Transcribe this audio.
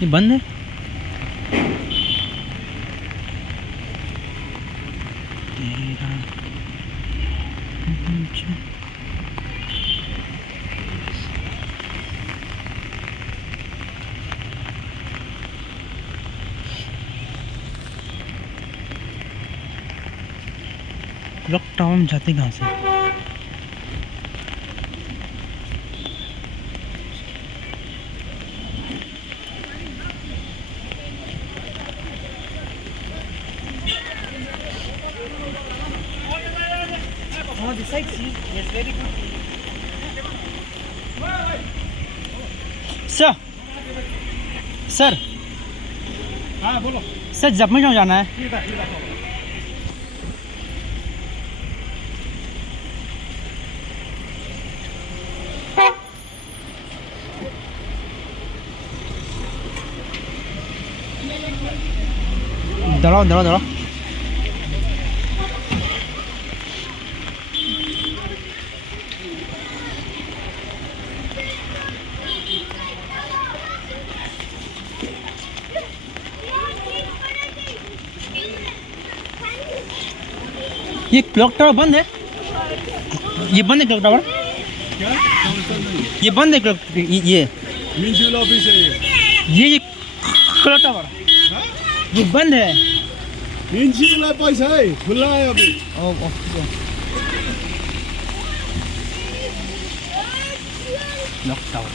ये बंद है। क्लॉक टाउन जाते कहाँ से? Oh, the sightseeing. Yes, very good. Sir sir हाँ बोलो। सर जपमें जाना है। सीधा सीधा चलो। दौड़ाओ दौड़ाओ दौड़ाओ। ये क्लॉक टावर बंद है। ये बंद है क्लॉक टावर। क्या? ये बंद है क्लॉक ये म्यूनसिपल ऑफिस है ये क्लॉक टावर हाँ? ये बंद है। म्यूनसिपल पैसा है खुला है अभी। ओ क्लॉक टावर